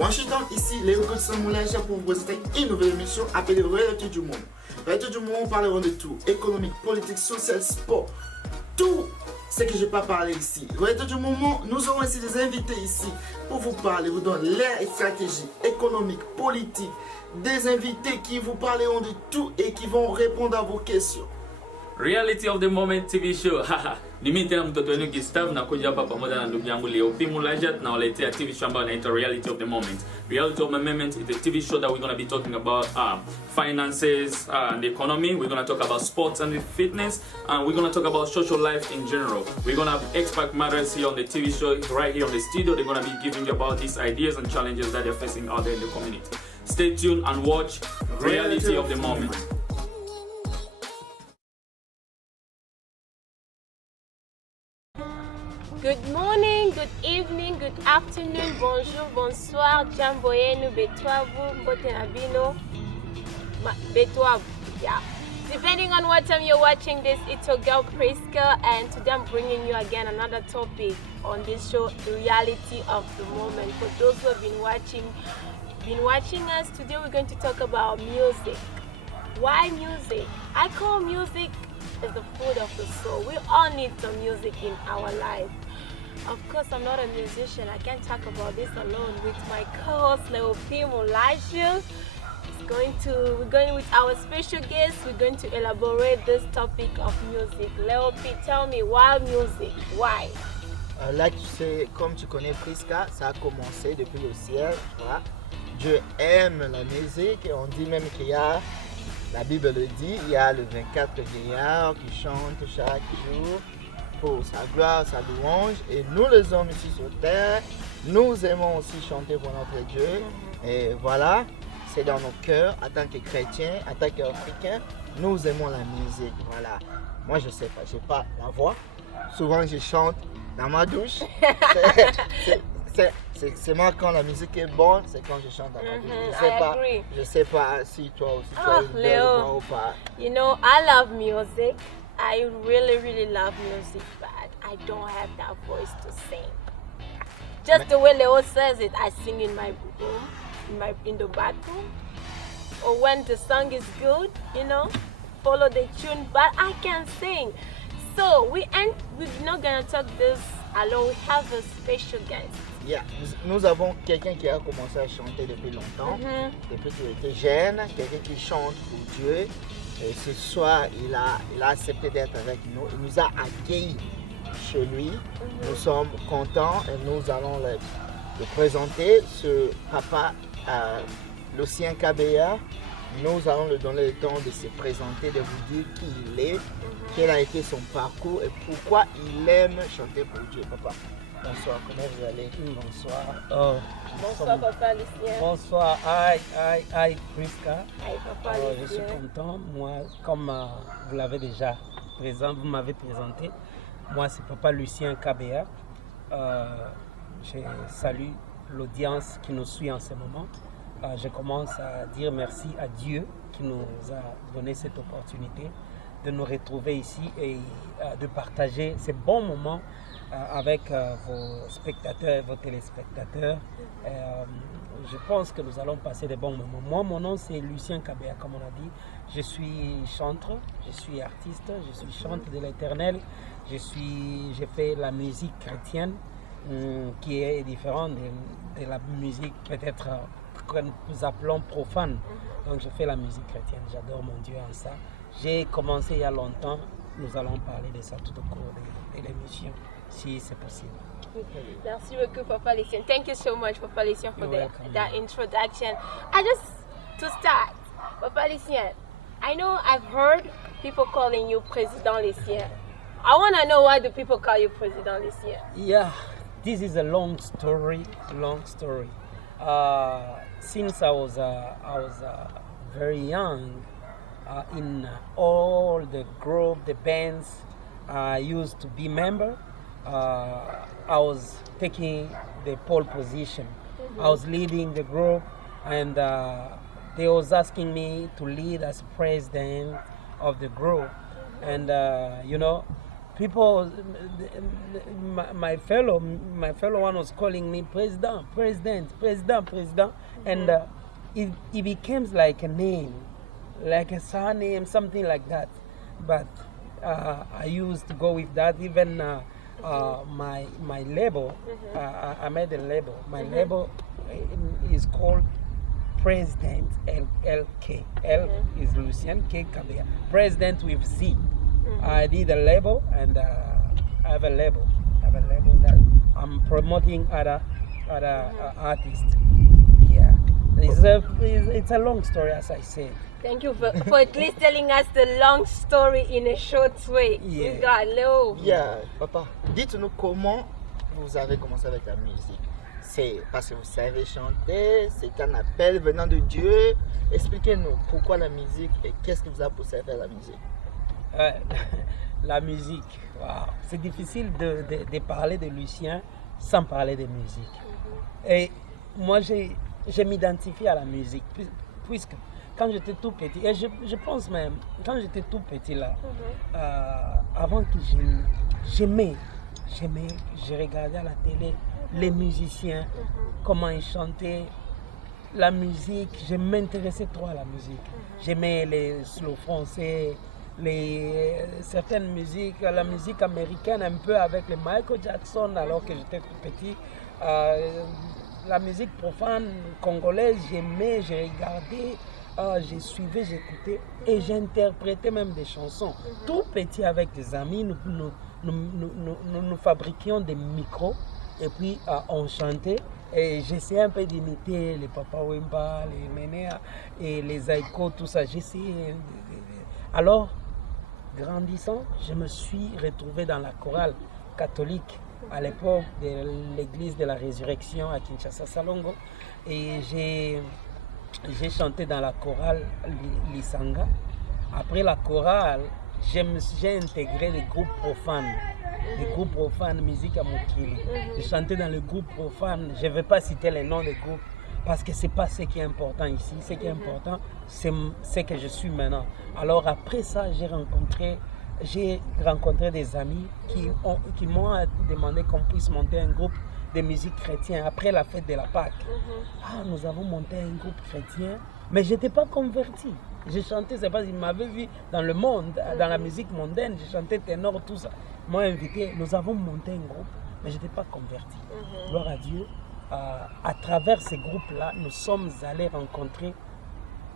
Washington, ici, les recruteurs Moulage pour vous présenter une nouvelle émission appelée Réalité du Monde. Réalité du Monde, parleront de tout, économique, politique, social, sport, tout ce que je n'ai pas parlé ici. Réalité du moment, nous aurons ainsi des invités ici pour vous parler, vous donner leurs stratégies économiques, politiques, des invités qui vous parleront de tout et qui vont répondre à vos questions. Reality of the Moment TV show. Mimi tena mtoto wenu Gustav na kuja hapa pamoja na ndugu yangu Leo Pimulajat na waletea TV show ambayo inaitwa Reality of the Moment. Reality of the Moment is a TV show that we're going to be talking about finances and the economy. We're going to talk about sports and fitness, and we're going to talk about social life in general. We're going to have expert matters here on the TV show right here on the studio. They're going to be giving you about these ideas and challenges that they're facing out there in the community. Stay tuned and watch Reality of the Moment. Good morning, good evening, good afternoon, bonjour, bonsoir, jamboyenu, betwabu, mbotenabino, betwabu, yeah. Depending on what time you're watching this, it's your girl Priska, and today I'm bringing you again another topic on this show, the reality of the moment. For those who have been watching us, today we're going to talk about music. Why music? I call music is the food of the soul. We all need some music in our life. Of course, I'm not a musician. I can't talk about this alone with my co-host Leo Pimulajat. We're going with our special guest. We're going to elaborate this topic of music. Leo P, tell me why music? Why? Là, tu sais, comme tu connais Priska, ça a commencé depuis le ciel. Voilà. Dieu aime la musique et on dit même qu'il y a, la Bible le dit, il y a le 24 vieillards qui chantent chaque jour pour sa gloire, sa louange. Et nous les hommes ici sur terre, nous aimons aussi chanter pour notre Dieu. Et voilà, c'est dans nos cœurs, en tant que chrétiens, en tant qu'Africains, nous aimons la musique. Voilà. Moi je sais pas, j'ai pas la voix. Souvent je chante dans ma douche. C'est moi quand la musique est bonne, c'est quand je chante dans ma douche. Je sais pas si toi aussi tu as une belle voix ou pas. You know, I love music. I really love music, but I don't have that voice to sing. Just the way Leo says it, I sing in my room, in the bathroom, or when the song is good, you know, follow the tune, but I can't sing. So we're not gonna talk this alone. We have a special guest. Yeah. Nous avons quelqu'un qui a commencé à chanter depuis longtemps, depuis qu'il était jeune, quelqu'un qui chante pour Dieu. Et ce soir, il a accepté d'être avec nous. Il nous a accueillis chez lui. Nous sommes contents et nous allons le présenter, ce papa Lucien Kabea. Nous allons lui donner le temps de se présenter, de vous dire qui il est, quel a été son parcours et pourquoi il aime chanter pour Dieu. Papa, bonsoir, comment vous allez? Bonsoir. Bonsoir, papa Lucien. Bonsoir, aïe, Priska. Aïe, papa Lucien. Je suis content. Moi, comme vous l'avez déjà vous m'avez présenté, moi c'est papa Lucien Kabea. Je salue l'audience qui nous suit en ce moment. Je commence à dire merci à Dieu qui nous a donné cette opportunité de nous retrouver ici et de partager ces bons moments avec vos spectateurs et vos téléspectateurs. Je pense que nous allons passer des bons moments. Moi, mon nom c'est Lucien Kabea, comme on a dit. Je suis chanteur, je suis artiste, je suis chanteur de l'Éternel. J'ai fait la musique chrétienne qui est différente de la musique peut-être que nous appelons profane. Donc je fais la musique chrétienne, j'adore mon Dieu en ça. J'ai commencé il y a longtemps, nous allons parler de ça tout au cours de l'émission, si c'est possible. Merci beaucoup, Papa Lucien. Thank you so much, Papa Lucien, for that introduction. To start, Papa Lucien, I know I've heard people calling you President Lucien. I want to know why do people call you President Lucien? Yeah, this is a long story. Since I was very young, in all the group, the bands I used to be member, I was taking the pole position. I was leading the group, and they was asking me to lead as president of the group. And you know, people, my fellow one was calling me president, and it became like a name, like a surname, something like that. But I used to go with that. Even my label, I made a label. My label is called President LK. L is Lucien, K Kabea. President with Z. I did a label, and I have a label. That I'm promoting other artists. Yeah, it's a long story, as I said. Thank you for at least telling us the long story in a short way. Yeah. We got low. Yeah, papa, dites-nous comment vous avez commencé avec la musique. C'est parce que vous savez chanter, c'est un appel venant de Dieu. Expliquez-nous pourquoi la musique et qu'est-ce qui vous a poussé à faire la musique. La musique, wow. C'est difficile de parler de Lucien sans parler de musique. Et moi, je m'identifie à la musique, puisque quand j'étais tout petit, et je pense même, quand j'étais tout petit là, avant que j'aimais, je regardais à la télé les musiciens, comment ils chantaient, la musique, je m'intéressais trop à la musique. J'aimais les slow français, certaines musiques, la musique américaine un peu avec les Michael Jackson alors que j'étais tout petit. La musique profane congolaise, j'aimais, j'ai regardé, je suivais, j'écoutais et j'interprétais même des chansons. Tout petit avec des amis, nous fabriquions des micros et puis on chantait. Et j'essayais un peu d'imiter les Papa Wemba, les Menea et les Aiko, tout ça. J'essayais. Alors, grandissant, je me suis retrouvé dans la chorale catholique à l'époque de l'église de la Résurrection à Kinshasa Salongo. Et j'ai chanté dans la chorale Lisanga. Après la chorale, j'ai intégré les groupes profanes. Les groupes profanes, musique à Mokili. J'ai chanté dans le groupe profane. Je ne vais pas citer les noms des groupes parce que ce n'est pas ce qui est important ici. Ce qui est important, c'est ce que je suis maintenant. Alors après ça, j'ai rencontré des amis qui m'ont demandé qu'on puisse monter un groupe de musique chrétienne après la fête de la Pâque. Nous avons monté un groupe chrétien, mais je n'étais pas converti. Je chantais, c'est pas, ils m'avaient vu dans le monde, dans la musique mondaine, je chantais ténor, tout ça. Ils m'ont invité, nous avons monté un groupe, mais je n'étais pas converti. Gloire à Dieu. À travers ces groupes-là, nous sommes allés rencontrer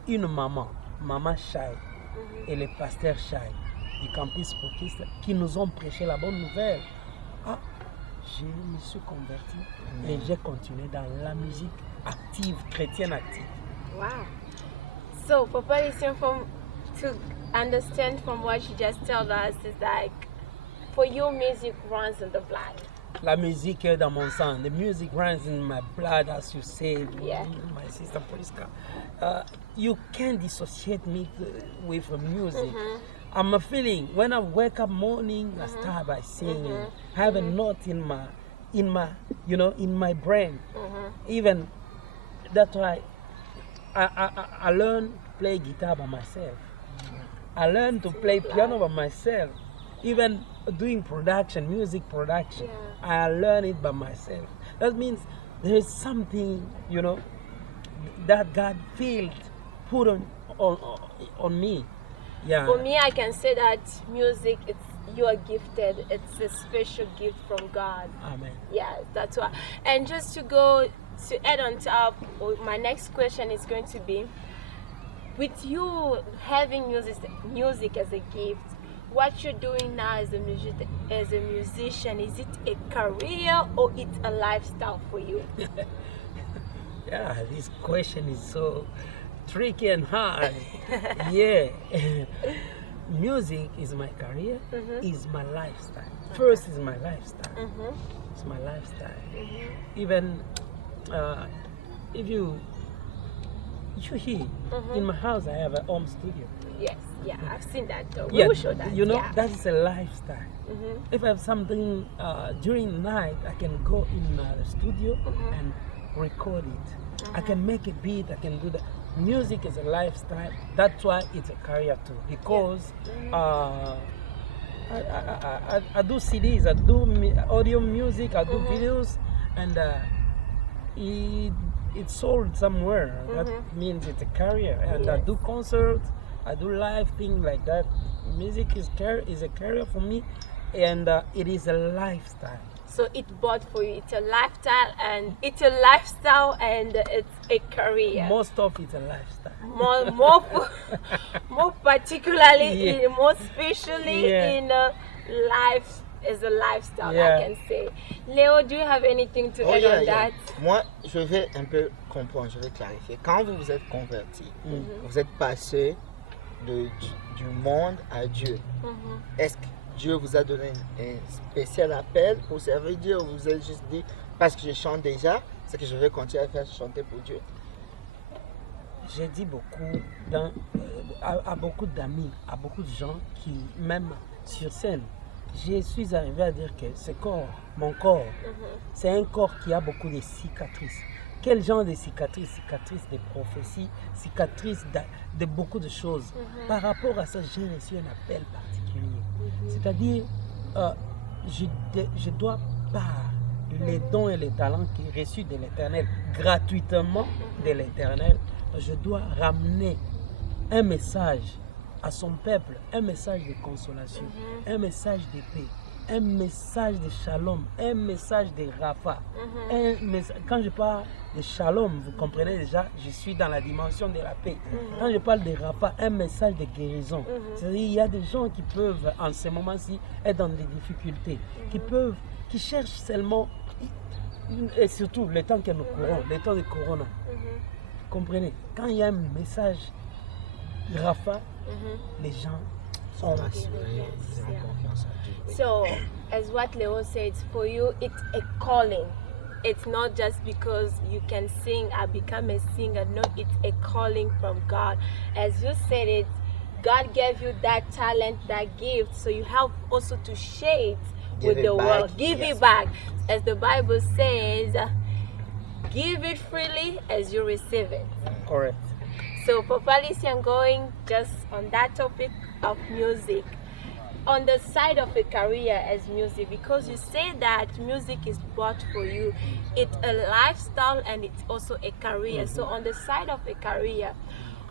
une maman Chai, et le pasteur Chai du campus Prokist, qui nous ont prêché la bonne nouvelle. Je me suis converti et j'ai continué dans la musique active, chrétienne active. Wow. So, Papa, listen, to understand from what you just told us, is like, for you, music runs in the blood. La musique est dans mon sang. The music runs in my blood, as you said, Yeah. my sister Priska. You can't dissociate me with music. I'm a feeling. When I wake up morning, I start by singing. I have a note in my brain. Even that's why I learned to play guitar by myself. I learned to play piano by myself. Even doing production, music production, I learned it by myself. That means there is something, that God put on me. Yeah. For me, I can say that music, you are gifted. It's a special gift from God. Amen. Yeah, that's why. And just to add on top, my next question is going to be, with you having music as a gift, what you're doing now as a musician, is it a career or it's a lifestyle for you? Yeah, this question is so tricky and hard. Yeah. Music is my career, is my lifestyle. First is my lifestyle. It's my lifestyle. Even if you hear, in my house I have a home studio. Yes, yeah, I've seen that though. Yeah, We will show that. that is a lifestyle. If I have something during the night, I can go in the studio and record it. I can make a beat, I can do that. Music is a lifestyle. That's why it's a career too. Because I do CDs, I do audio music, I do videos, and it's sold somewhere. That means it's a career. And I do concerts, I do live things like that. Music is a career for me, and it is a lifestyle. So it's both for you. It's a lifestyle and it's a career. Most of it's a lifestyle. More particularly, Yeah. more especially Yeah. in life as a lifestyle, Yeah. I can say. Léo, do you have anything to add on that? Moi, je vais un peu comprendre, je vais clarifier. Quand vous vous êtes converti, vous êtes passé du monde à Dieu. Est-ce que Dieu vous a donné un spécial appel pour servir Dieu ou vous avez juste dit, parce que je chante déjà, c'est que je vais continuer à faire chanter pour Dieu? J'ai dit beaucoup à beaucoup d'amis, à beaucoup de gens qui, même sur scène, je suis arrivé à dire que ce corps, mon corps, c'est un corps qui a beaucoup de cicatrices. Quel genre de cicatrices? Cicatrices de prophéties, cicatrices de beaucoup de choses. Par rapport à ça, j'ai reçu un appel particulier. C'est-à-dire, je dois par les dons et les talents qui sont reçus de l'Éternel, gratuitement de l'Éternel, je dois ramener un message à son peuple, un message de consolation, un message de paix, un message de shalom, un message de rafa. Quand je parle de shalom, vous comprenez déjà, je suis dans la dimension de la paix. Quand je parle de rafa, un message de guérison. C'est-à-dire il y a des gens qui peuvent en ce moment-ci être dans des difficultés, qui cherchent seulement, et surtout le temps que nous courons, le temps de Corona. Comprenez, quand il y a un message rafa, les gens sont rassurés, ils ont confiance en Dieu. So, as what Leo said, for you, it's a calling. It's not just because you can sing or become a singer. No, it's a calling from God. As you said it, God gave you that talent, that gift, so you have also to share it with the world. Give it back. As the Bible says, give it freely as you receive it. correct. So, Papa Lycian, going just on that topic of music, on the side of a career as music, because you say that music is bought for you, it's a lifestyle and it's also a career. So, on the side of a career,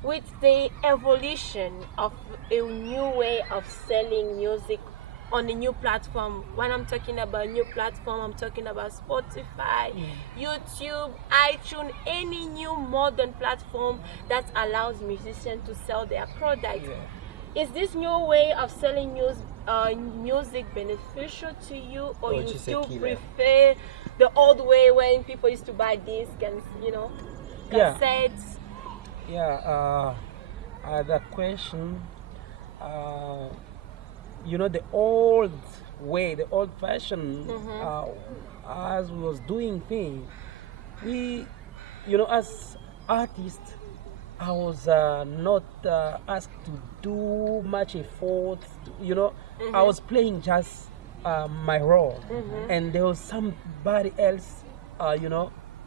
with the evolution of a new way of selling music on a new platform. When I'm talking about new platform, I'm talking about Spotify, YouTube, iTunes, any new modern platform that allows musicians to sell their products. Is this new way of selling music beneficial to you, or you still prefer the old way when people used to buy discs and cassettes? The question, the old way, the old fashioned, as we was doing things, we, as artists, I was not asked to do much effort, I was playing just my role, and there was somebody else,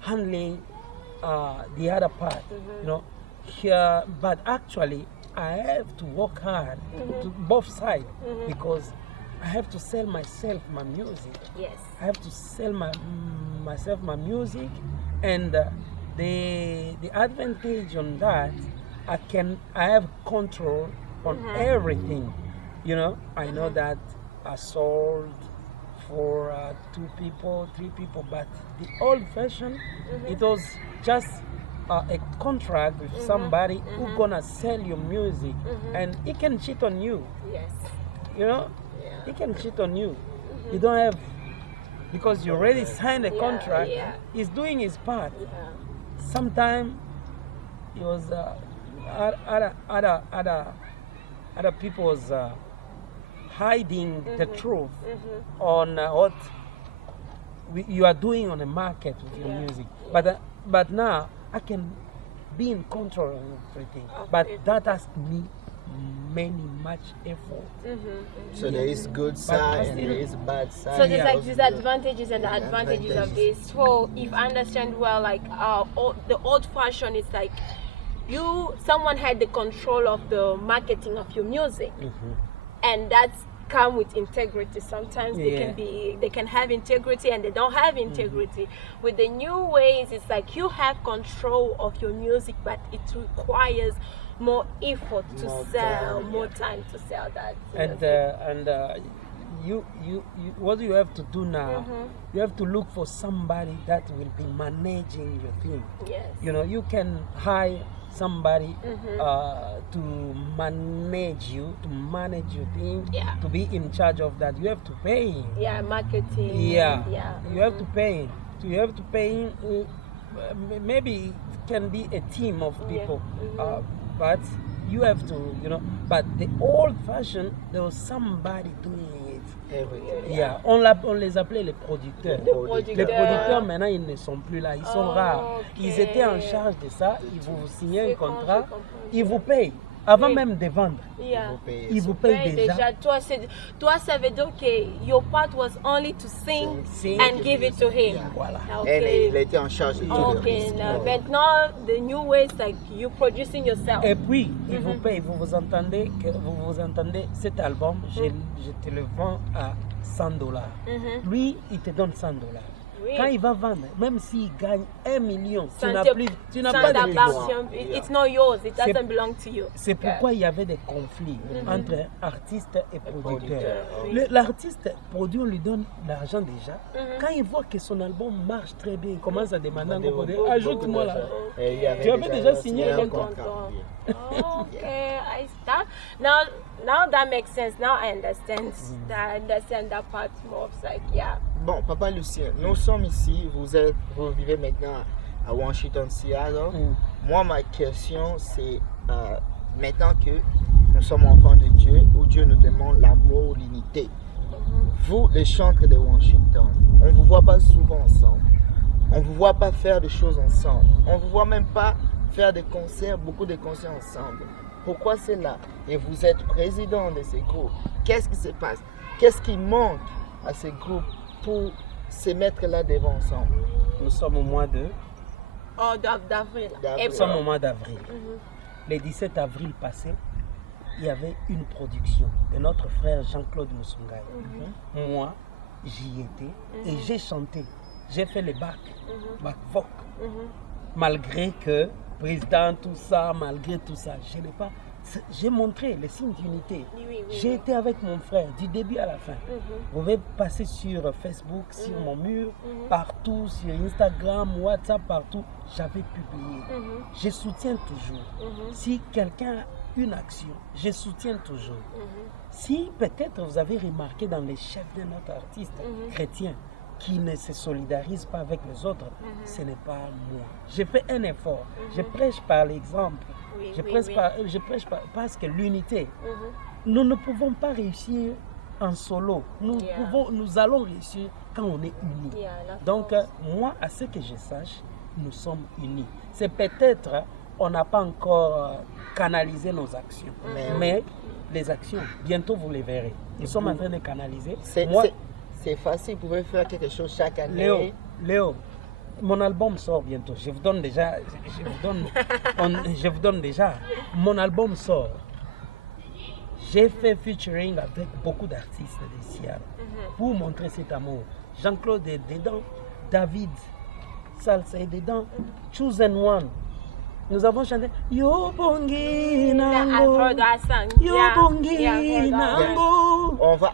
handling the other part, Here, but actually, I have to work hard to both sides because I have to sell myself my music. Yes. I have to sell myself my music, and the advantage on that, I have control on everything. I know that I sold for 2 people, 3 people, but the old fashion, it was just a contract with somebody who gonna sell your music, and he can cheat on you. Yes. He can cheat on you. You don't have, because you already signed a contract. He's doing his part. Sometimes it was other people was hiding the truth on what you are doing on the market with your music. But now I can be in control of everything. But that asked me much effort. So there is good side and there is bad side. So there's like disadvantages and the advantages of this. So if I understand well, like the old fashion is like someone had the control of the marketing of your music, and that's come with integrity. Sometimes they can have integrity and they don't have integrity. With the new ways, it's like you have control of your music, but it requires more effort to sell, more time to sell that. You what you have to do now, you have to look for somebody that will be managing your thing. Yes. You know, you can hire somebody to manage your thing, to be in charge of that. You have to pay him. Yeah, marketing. Yeah. You have to pay him. So you have to pay him. Maybe it can be a team of people, but you have to, you know. But the old fashion, there was somebody doing it. Everything. On les appelait les producteurs. Les producteurs, maintenant, ils ne sont plus là. Ils sont rares. Ils étaient en charge de ça. Ils vous signaient un contrat. Ils vous payent. Avant même de vendre. Ils vous payent déjà. Toi, ça veut dire que your part was only to sing and give it to him. Voilà. Et il était en charge de tout le reste. Maintenant, the new way is like you producing yourself. Et puis, ils vous payent. Vous entendez, cet album, je te le vends à $100. Lui, il te donne $100. Quand il va vendre, même s'il gagne 1 million, tu n'as pas de droit. It's not yours, it doesn't belong to you. C'est pourquoi il y avait des conflits entre artistes et producteurs. L'artiste produit, on lui donne l'argent déjà. Quand il voit que son album marche très bien, il commence à demander à un producteur, ajoute-moi là. Tu avais déjà signé un contrat. Okay, I start. Now that makes sense. Now I understand. I understand that part more. It's like, Bon, Papa Lucien, nous sommes ici, vous vivez maintenant à Washington, Seattle. Moi, ma question, c'est maintenant que nous sommes enfants de Dieu, où Dieu nous demande l'amour, l'unité. Vous, les chantres de Washington, on ne vous voit pas souvent ensemble. On ne vous voit pas faire des choses ensemble. On ne vous voit même pas faire des concerts, beaucoup de concerts ensemble. Pourquoi c'est là? Et vous êtes président de ces groupes. Qu'est-ce qui se passe? Qu'est-ce qui manque à ces groupes pour se mettre là devant ensemble? Nous sommes au mois de... d'avril. Nous sommes au mois d'avril. Le 17 avril passé, il y avait une production de notre frère Jean-Claude Moussoungaï. Moi, j'y étais et j'ai chanté. J'ai fait le bac vocal. Malgré que, président, tout ça, malgré tout ça, je n'ai pas... J'ai montré les signes d'unité. J'ai été avec mon frère du début à la fin. Vous pouvez passer sur Facebook, sur mon mur, partout, sur Instagram, WhatsApp, partout. J'avais publié. Je soutiens toujours. Si quelqu'un a une action, je soutiens toujours. Si peut-être vous avez remarqué dans les chefs de notre artiste chrétien qui ne se solidarise pas avec les autres, ce n'est pas moi. Je fais un effort. Je prêche par l'exemple. Je prêche parce que l'unité, nous ne pouvons pas réussir en solo. Nous allons réussir quand on est unis. Donc, moi, à ce que je sache, nous sommes unis. C'est peut-être, on n'a pas encore canalisé nos actions. Mais les actions, bientôt vous les verrez. Nous sommes en train de canaliser. C'est facile, vous pouvez faire quelque chose chaque année. Léo, mon album sort bientôt. Je vous donne déjà. Mon album sort. J'ai fait featuring avec beaucoup d'artistes de Seattle pour montrer cet amour. Jean-Claude est dedans, David Salsa est dedans, Chosen One. Nous avons chanté Yo Bongi Nango. Yo Bongi Nango. On va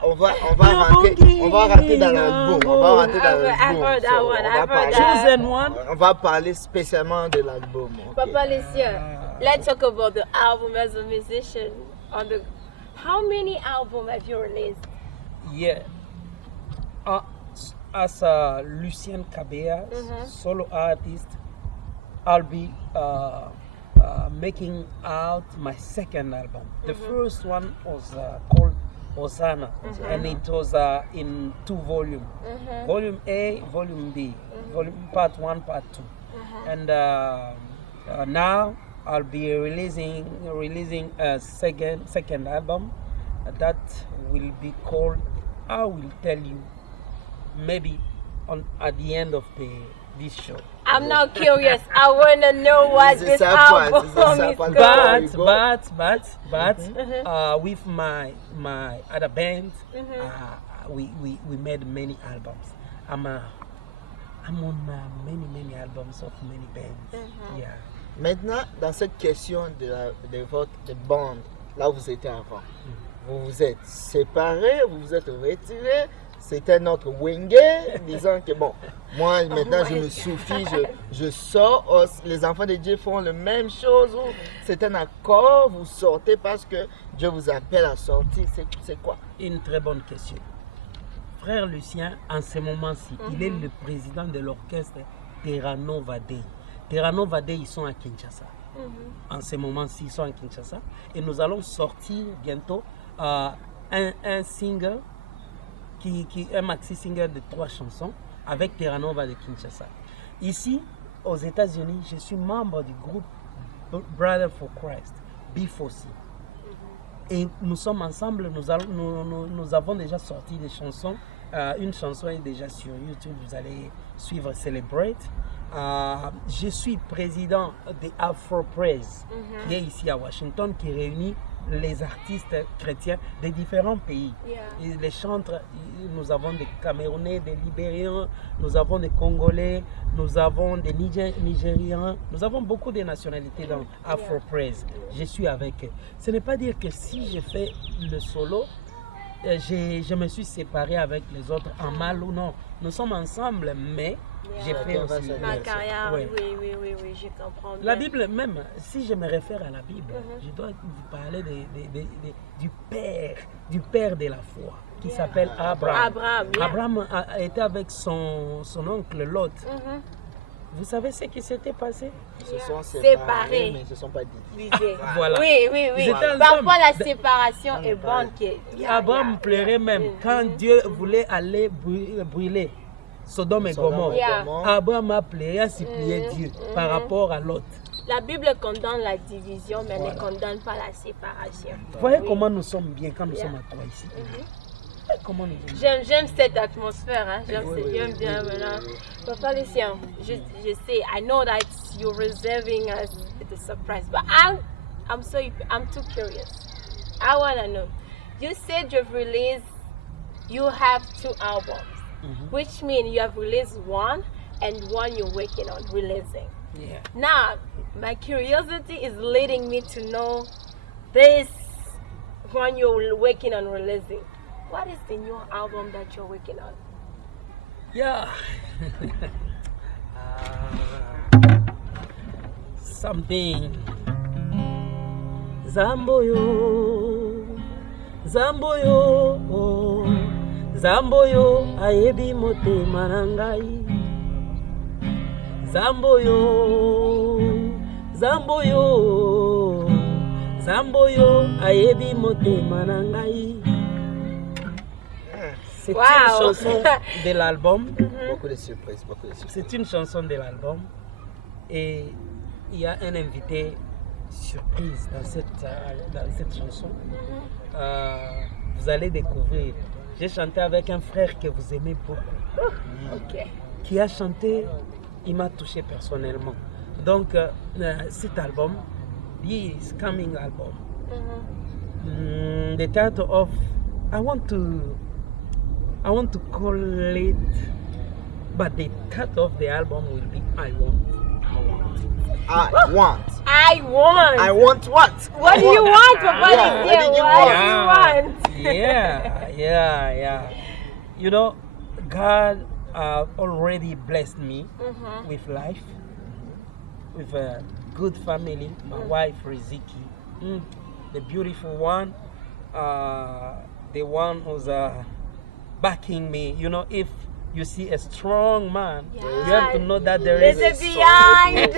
rentrer dans l'album. On va parler spécialement de l'album. Papa Lucien, let's talk about the album as a musician. How many albums have you released? Yeah. As Lucien Kabea, solo artist, I'll be making out my second album. The first one was called Hosanna, and it was in 2 volumes. Volume A, Volume B, volume Part 1, Part 2. And now I'll be releasing a second album that will be called I Will Tell You, maybe at the end of this show. I'm now curious. I want to know what C'est this ça, quoi, album c'est ça, is pas le called. But with my other band, we made many albums. I'm on many albums of many bands. Yeah. Maintenant, dans cette question de votre bande, là où vous étiez avant, vous vous êtes séparés, vous vous êtes retirés, c'était notre wingé, disant que bon, moi maintenant je me suffis, je sors, les enfants de Dieu font la même chose, c'est un accord, vous sortez parce que Dieu vous appelle à sortir, c'est quoi? Une très bonne question. Frère Lucien, en ce moment-ci, il est le président de l'orchestre Terrano Vadei. Terrano Vadei, ils sont à Kinshasa. En ce moment-ci, ils sont à Kinshasa. Et nous allons sortir bientôt un single, un maxi-single de 3 chansons avec Terrano Vadei de Kinshasa. Ici, aux États-Unis, je suis membre du groupe Brother for Christ, B4C. Et nous sommes ensemble, nous avons déjà sorti des chansons. Une chanson est déjà sur YouTube, vous allez suivre Celebrate. Je suis président de Afro Praise, qui est ici à Washington, qui réunit les artistes chrétiens de différents pays. Et les chantres, nous avons des Camerounais, des Libériens, nous avons des Congolais, nous avons des Nigériens, nous avons beaucoup de nationalités dans Afro Praise. Je suis avec eux. Ce n'est pas dire que si je fais le solo, je me suis séparé avec les autres en mal ou non. Nous sommes ensemble, mais j'ai fait aussi ma carrière. Oui, je comprends bien. La Bible même, si je me réfère à la Bible, je dois vous parler du père de la foi, qui s'appelle Abraham. Abraham a été avec son oncle Lot. Vous savez ce qui s'était passé? Ils se sont séparés, mais ils ne se sont pas dit. Voilà. Oui. Parfois la séparation est bonne. Abraham pleurait même quand Dieu voulait aller brûler Sodome et Gomorrhe. Abraham a pleuré, a supplié Dieu par rapport à Lot. La Bible condamne la division, mais ne condamne pas la séparation. Vous voyez comment nous sommes bien quand nous sommes à 3 ici. J'aime cette atmosphère, hein. J'aime bien maintenant. Papa Lucien, je sais, I know that you're reserving us the surprise, but I'm too curious. I wanna know. You said you have 2 albums, which means you have released one and one you're working on releasing. Yeah. Now, my curiosity is leading me to know this one you're working on releasing. What is the new album that you're working on? Yeah. Something. Zamboyo, ayebi motema na ngai. Zamboyo, ayebi motema na ngai. C'est une chanson de l'album. Beaucoup de surprises. C'est une chanson de l'album. Et il y a un invité surprise dans cette chanson. Vous allez découvrir. J'ai chanté avec un frère que vous aimez beaucoup. Qui a chanté, il m'a touché personnellement. Donc, cet album, this coming album, the title of, I want to call it, but the title of the album will be I Want. I want what? What do you want, Papa? What do you want? Yeah. You know, God already blessed me with life, with a good family. My wife, Riziki, the beautiful one, the one who's backing me. You know, if you see a strong man, you have to know that there is a behind.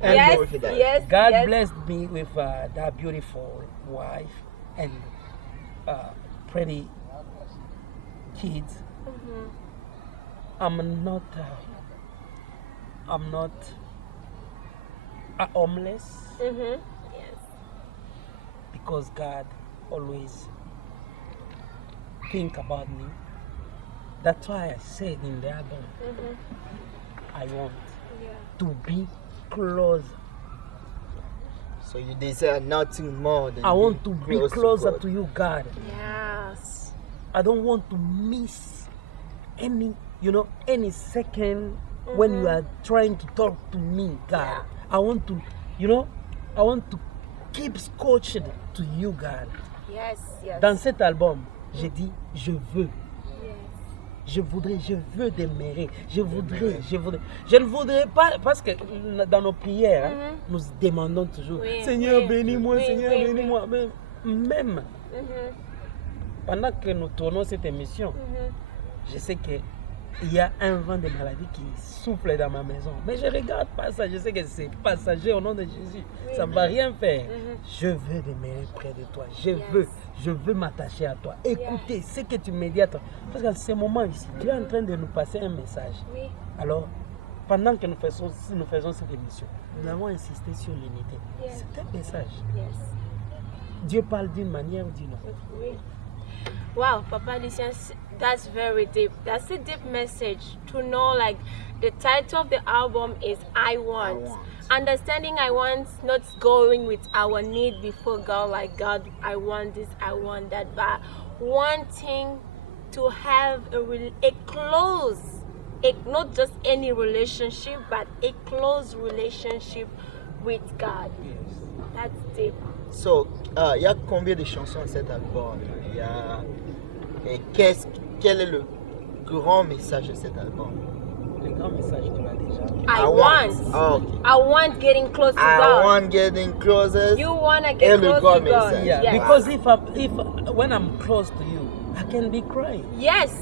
Yes. God blessed me with that beautiful wife and pretty kids. I'm not homeless. Yes. Because God always think about me. That's why I said in the album, I want to be close. So you desire nothing more than I want to be close closer God. to you, God. Yes. I don't want to miss any, any second when you are trying to talk to me, God. I want to, I want to keep scotched to you, God. Yes, yes. Dans cet album, j'ai dit, je veux. Yes. Je veux demeurer. Je ne voudrais pas, parce que dans nos prières, nous demandons toujours, Oui, Seigneur, oui. bénis-moi, Oui, Seigneur, oui, bénis-moi. Mais même pendant que nous tournons cette émission, je sais qu'il y a un vent de maladie qui souffle dans ma maison. Mais je ne regarde pas ça, je sais que c'est passager au nom de Jésus. Ça ne va rien faire. Je veux demeurer près de toi. Je veux m'attacher à toi. Écoutez ce que tu me dis à toi. Parce qu'à ce moment ici, tu es en train de nous passer un message. Oui. Alors, pendant que nous faisons cette émission, nous avons insisté sur l'unité. Yes. C'est un message. Yes. Dieu parle d'une manière ou d'une autre. Oui. Wow, Papa Lucien, that's very deep. That's a deep message to know, like, the title of the album is I Want. Understanding I want, not going with our need before God, like, God, I want this, I want that, but wanting to have a close, not just any relationship, but a close relationship with God. Yes. That's deep. So, il y a combien de chansons dans cet album? Et quel est le grand message de cet album? Le grand message, tu l'as déjà. I want. Oh, okay. I want getting close to I God. want getting closer. You want to Et get le close grand to God. message. Yeah, Yes. because when I'm close to you, I can be crying. Yes,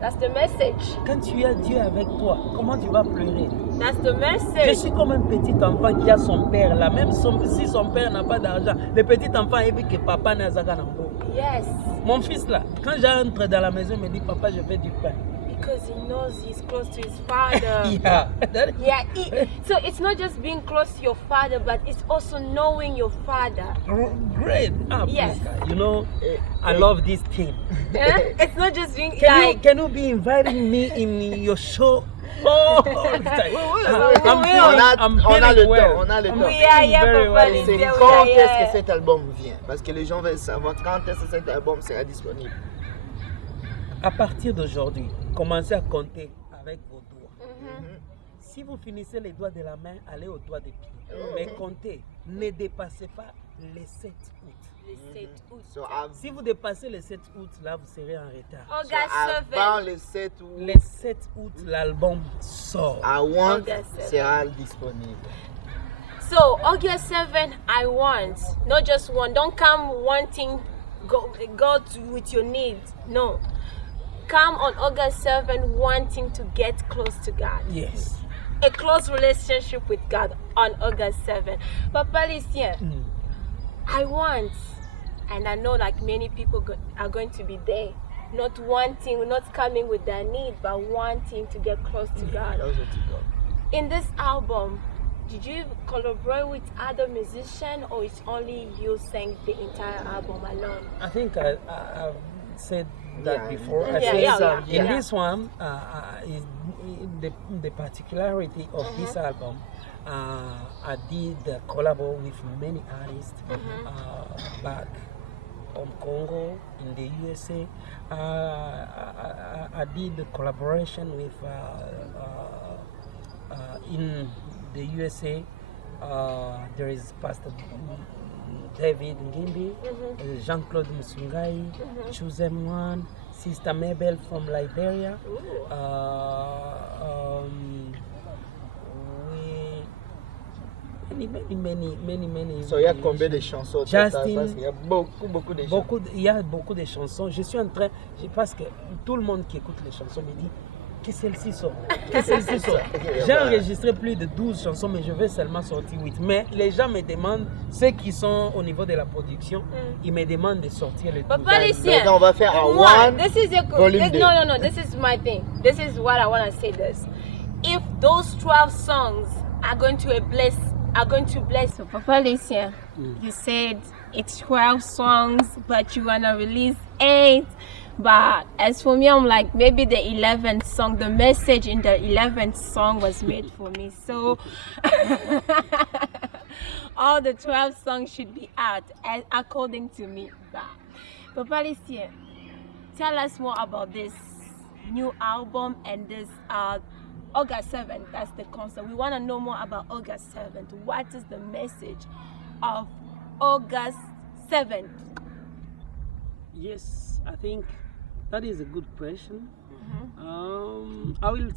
that's the message. Quand tu as Dieu avec toi, comment tu vas pleurer? That's the Je message. suis comme un petit enfant qui a son père là, même si son père n'a pas d'argent, le petit enfant a vu que papa n'a pas d'argent. Yes, Mon fils là, quand j'entre dans la maison, il me dit papa, je veux du pain. because he knows he's close to his father. Yeah. So it's not just being close to your father, but it's also knowing your father. Great. Yes. Please, I love this thing. It's not just being Can you be inviting me in your show? Oh, all the time. I'm On a feeling le well. temps, on a le I'm temps. We are feeling here, very Papa well. Lee. C'est Yeah, quand yeah, est-ce yeah. que cet album vient? Parce que les gens veulent savoir quand est-ce que cet album sera disponible. À partir d'aujourd'hui, commencez à compter avec vos doigts. Si vous finissez les doigts de la main, allez aux doigts des pieds. Mais comptez, ne dépassez pas les 7 août. Le 7 août. So, Si vous dépassez le 7 août, là, vous serez en retard. August 7. avant le 7 août, Le 7 août, l'album sort. I Want August 7. sera disponible. So August 7, I want, not just one. Don't come wanting go with your needs. No. Come on August 7 wanting to get close to God. Yes. A close relationship with God on August 7. Papa Lucien, I want, and I know like many people are going to be there, not wanting, not coming with their need, but wanting to get close to God. Closer to God. In this album, did you collaborate with other musicians, or it's only you sang the entire album alone? I think I've said that Yeah. before. I Yeah, said yeah, yeah. in Yeah. this one, is the particularity of this album. I did collabo with many artists back on Congo, in the USA. I did the collaboration with in the USA. There is Pastor David Ngimbi, Jean-Claude Musungai, Chosen One, Sister Mabel from Liberia. Many. So, il y a combien de chansons au total? Parce qu'il y a beaucoup de chansons. Il y a beaucoup de chansons. Je suis en train, parce que tout le monde qui écoute les chansons me dit que celle-ci sort. J'ai enregistré plus de 12 chansons, mais je vais seulement sortir 8. Mais les gens me demandent, ceux qui sont au niveau de la production, ils me demandent de sortir les 12. Papa Lucien, on va faire un one, this is your volume this, no. This is my thing. This is what I want to say. This, if those 12 songs are going to bless. So Papa Lucien, you said it's 12 songs, but you wanna release 8. But as for me, I'm like, maybe the 11th song, the message in the 11th song was made for me. So all the 12 songs should be out, according to me. But Papa Lucien, tell us more about this new album and this August 7th. That's the concert. We want to know more about August 7th. What is the message of August 7th? Yes, I think that is a good question. I will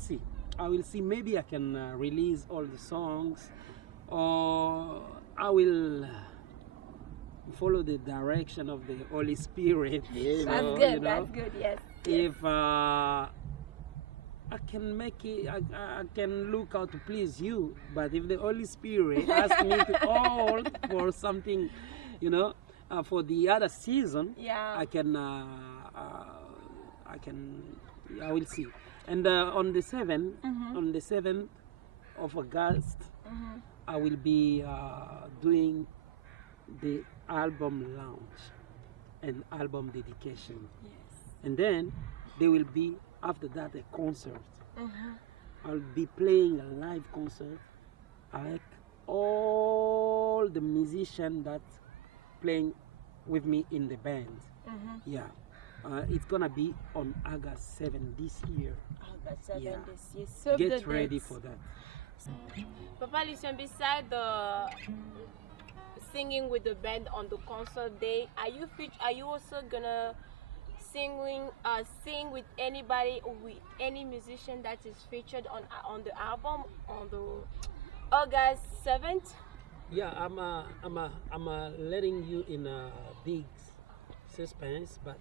see. Maybe I can release all the songs, or I will follow the direction of the Holy Spirit. Yeah, That's So, good. you know, That's good. Yes. If I can make it, I can look out to please you. But if the Holy Spirit asks me to hold for something, for the other season, Yeah. I will see. And on the 7th of August, I will be doing the album launch and album dedication. Yes. And then there will be, after that, a concert. I'll be playing a live concert like all the musicians that playing with me in the band. Yeah. It's gonna be on August 7 this year. August 7th Yeah. this year. So Get ready for that. Papa Lucien, beside the singing with the band on the concert day, are you also gonna sing with anybody or with any musician that is featured on the album on the August 7th? Yeah, I'm letting you in a big suspense, but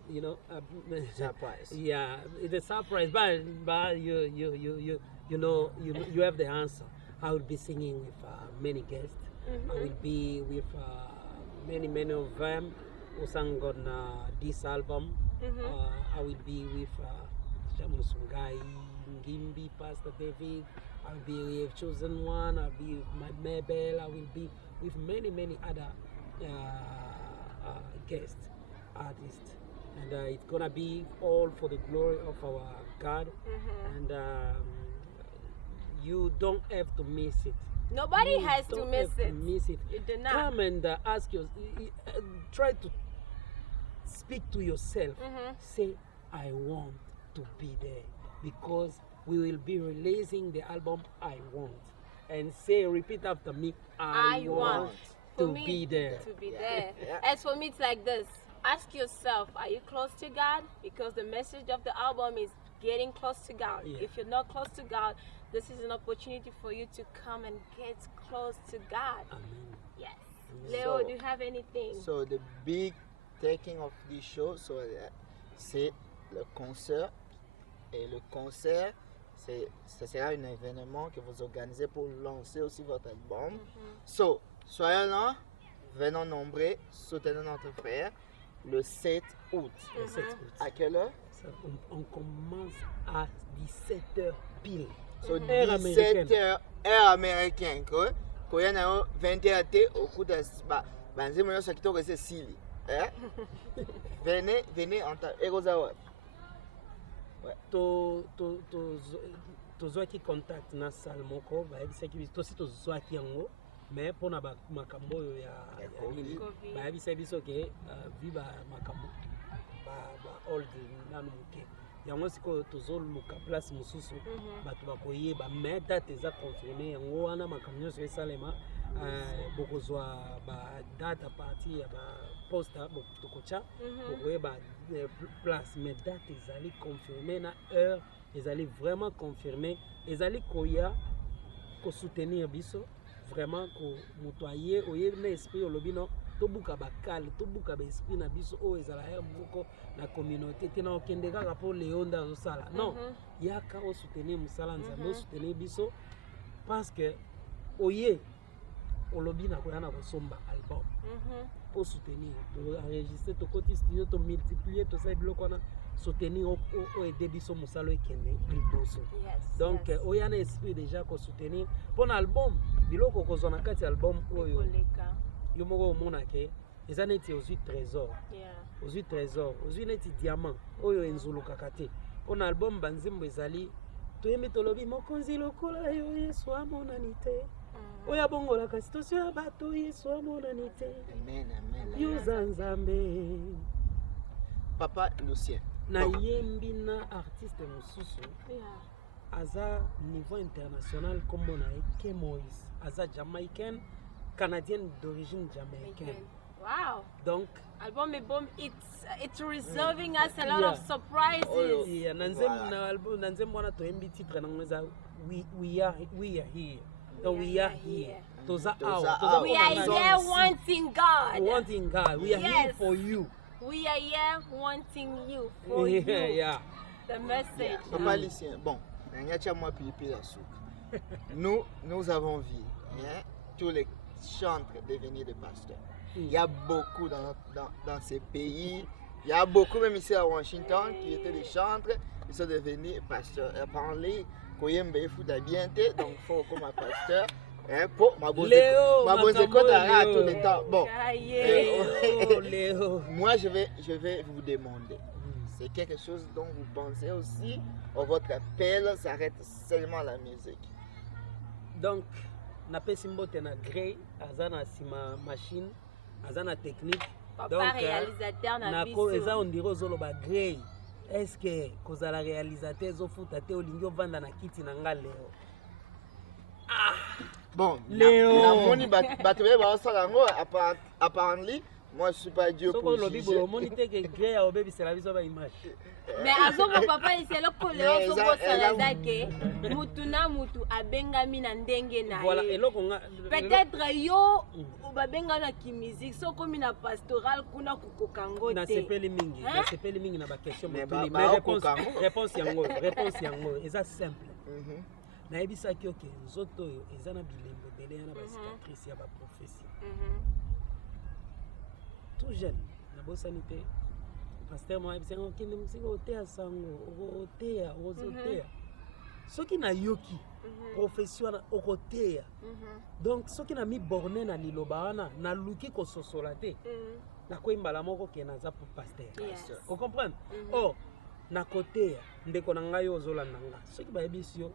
Surprise. Yeah, it's a surprise, but you have the answer. I will be singing with many guests. I will be with many of them who sang on this album. I will be with Jamusungai, Ngimbi, Pastor David. I will be with Chosen One. I'll be with my Mabel. I will be with many other guests, artists, and it's gonna be all for the glory of our God. And you don't have to miss it. Nobody You has to don't miss have it. to miss it. You do not. Come and ask your, try to speak to yourself. Say, I want to be there, because we will be releasing the album I Want. And say, repeat after me, I want For to me, be there. To be there. Yeah. As for me, it's like this. Ask yourself, are you close to God? Because the message of the album is getting close to God. Yeah. If you're not close to God, this is an opportunity for you to come and get close to God. Amen. Yes. Leo, So- do you have anything? So the big taking of this show, c'est le concert. Et le concert, ce sera un événement que vous organisez pour lancer aussi votre album. So, soyons là, venons nombreux, soutenons notre frère le 7 août. Le 7 août. À quelle heure? Ça, on commence à 17h pile. So, Heure américaine. 17h, heure américaine. Quand il y a 20h, au coup de. Banzi moyo sa kitoko c'est Sili. Venez en ta. Egozawa. tozwaki contact na salle moko bayebisaki biso tosi tozwaki yango mais mpona makambo oyo ya nini Covid. bayebisa biso ke vi makambo baold nanu moke yango sikoyo tozoluka place mosusu bato bakoyeba mais date eza confirme yango wana makambo nyonso esalema bokozwa badate a partir ya baposta tokotya bokoyeba place mais date ezali confirme na heure ezali vraiment confirmé ezali koya kosoutenir biso vraiment ko moto aye oye na esprit olobi no tobuka bakale tobuka baesprit na biso oyo ezala ya moko na communauté te na okende kaka mpo leo nde azosala non yaka osoutenir mosala nzambe osoutenir biso parce que oye olobi na koya na kosomba album mpo soutenir toenregistre tokoti studio tomultiplie tosala biloko wana soutenir oede biso mosala ekende liboso donc oya na esprit déjà kosoutenir mpo na album biloko kozwa na kati ya album oyo yo moko omona ke eza neti ozwi trésor Yeah. ozwi trésor ozwi neti diamant oyo enzulukaka te mpona album banzembo ezali toyembi tolobi mokonzi lokola yo yesu amonani te oyo abongolaka situation ya bato yesu amonani te Amen, amen. yuza nzambe Papa Lucien. nayembi na artiste mosusu Yeah. aza niveau international kombo na ye Ke Moïse aza jamaïcaine canadienne d'origine jamaïcaine Wow. donc Album est bon. It's reserving us a lot of surprises. yeah, na nzembo na album na nzembo wana toyembi titre nango eza we are here donc we are here toza awa We are here wanting God. wanting God we are here Yes. for you We are here wanting you for you. yeah The message. Papa Lucien, bon, moi pipi la soupe. Nous avons vu tous les chantres devenir des pasteurs. Il y a beaucoup dans ces pays. Il y a beaucoup, même ici à Washington, qui étaient des chantres, ils sont devenus pasteurs. Parler, Koyembe Foudabiente, donc il faut comme un pasteur. Pour ma bonne école à tous les temps. Bon, Léo. moi je vais vous demander. C'est quelque chose dont vous pensez aussi, ou votre appel s'arrête seulement à la musique. Donc napesi mbote na Grey aza na sima machine aza na technique Papa réalisateur na nako eza biso. ondiro ozoloba Grey est-ce que kozala réalisateur ezofuta te olingi ovanda na kiti na nga leo Bon, Léo. namoni bato be baosala yango apparently, moi je suis pas Dieu soko pour olobi juger. bomoni te ke Grey aobebisela biso baimage Mais azomo papa iselo koleo sokosala ezake mutu na mutu abengami na ndenge na voilà ye. eloko nga Peut-être yo babenga na kimusike sokomi na pastoral kuna kukokango te. nasepeli mingi na baquestion Mais motuli ba- mais baokoka yango. réponse yango eza simple Mhm. nayebisaki oke nzoto oyo eza na bilembo ebele ya na bacicatrice ya baprofesie tout jeune nabosani te paster mo ayebisanga okende mosika oteya sango okoteya okozoteya soki nayoki profession wana okoteya donc soki namiborne na liloba wana naluki kososola te nakoyimbala moko ke naza pour paster Yes. ocomprendre or nakoteya ndeko na ngai oyo ozolanda nga soki bayebisi yo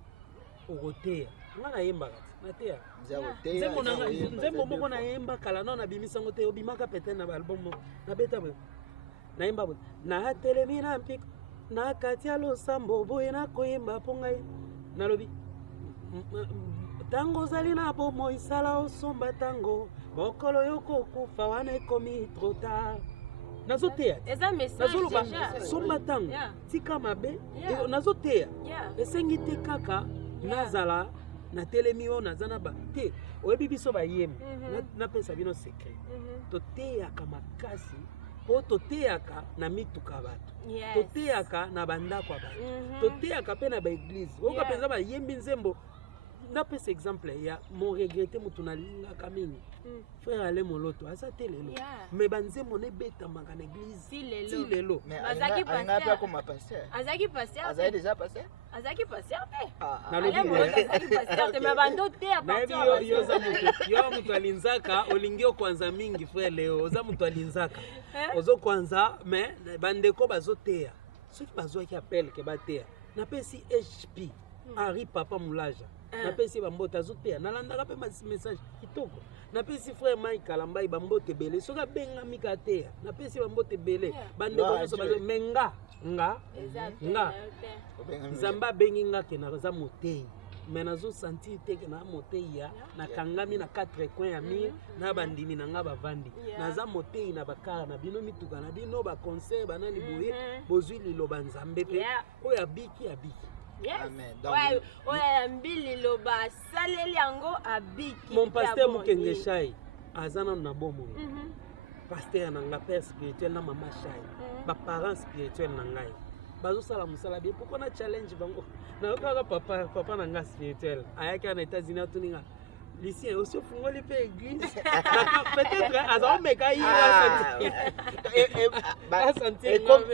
okoteya nga nayembaka te nateya nzembo moko nayemba kala nao nabimisango te obimaka pete na baalbum moko nabeta boye nayemba boye natelemi na mpiko na kati ya losambo boye nakoyemba mpo ngai nalobi ntango ozali na bomoi sala osomba ntango mokolo yokokufa wana ekomi trotard nazoteya Eza message nazoloba déjà. somba ntango Yeah. tika mabe Yeah. nazoteya Yeah. esengi te kaka nazala natelemi oyo naza na ba te oyebi biso bayembi napesa bino secret toteyaka makasi mpo toteyaka na mituka bato Yes. toteyaka na bandako ya bato toteyaka mpe na baeglize oyoka Yeah. mpenza bayembi nzembo napesa exemple ya moregrete motu nalingaka mingi frère ale moloto aza te lelo Yeah. me banzembo nebetamaka na eglize Ti lelo. ti lelo Mais Azaki alinga pasteur. comme un pasteur. Azaki pasteur. Azali déjà passé? Azaki pasteur te. nalobi Ale moloto azaki pasteur te mais bando te a nayebi partir yo oza motu yo motu alinzaka olingi okwanza mingi frère leo oza motu alinzaka ozokwanza me bandeko bazoteya soki bazwaki apele ke bateya napesi hp henri papa mulaja napesi bambote azoteya nalandaka mpe message kitoko napesi frère mike kalambai bambote ebele soki abengami kateya napesi bambote ebele bandeko nyonso me nga nzambe abengi nga ke naza moteyi me nazosentir te ke na moteyi ya nakangami na 4 coin ya mire na bandimi na nga bavandi naza moteyi na bakara na bino mituka na bino baconseil banani boye bozwi liloba nzambe mpe oyo abiki Amen. oyo ayambi liloba asaleli yango abiki. mon paster mokenge shai aza nano na bomoi paster na nga père spirituel na mama shai baparent spirituel na ngai bazosala mosala bien pourkoi na challenge bango nakokaka papa na nga spirituel ayaki na états-unis atuninga Lucien aussi ofungoli mpe église peut-être azaomeka